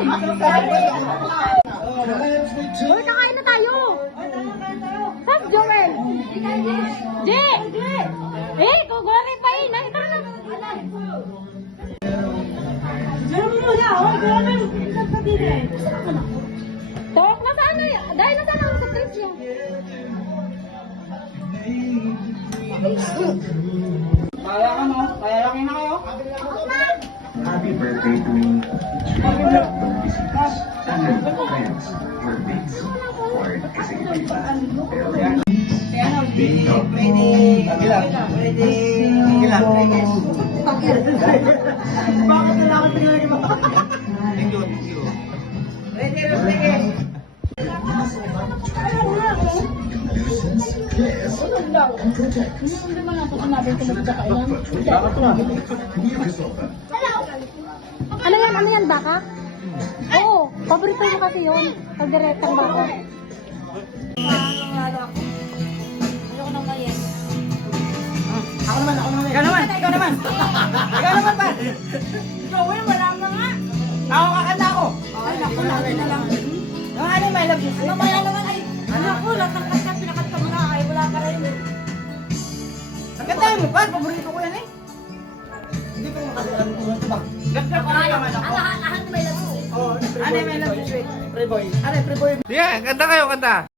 Uy, kakain na tayo. Saan, Joel? J! Eh, kukunin pa eh. Nakita na. Tawag na sa ano eh. Dahil na sana sa trip niya. Kaya ka no? Kaya laki na kayo? Happy birthday to me. Dream of visitors, family, friends, workmates, or kasi iba-iba. Pero Bakit wala akong tingnan mo? Ready. Ano yan? Ano yan? Baka? Oo. Paborito mo kasi yun. Pag direktang baka. Ako naman. Ikaw naman pa. Joel, wala na nga. Ako kakanta ako. Ay, naku, lagi na lang. Ano may love you? Mamaya naman ay, naku, lahat ng kanta, pinakanta mo na, ay wala ka rin. Kantahin mo pa, paborito ko yan eh. Hindi ko makasilan kung ano ba. Ganda ko naman ako. Lahat may love you. Ano may love you? Pre boy. Ano pre boy? Sige, kanta kayo, kanta.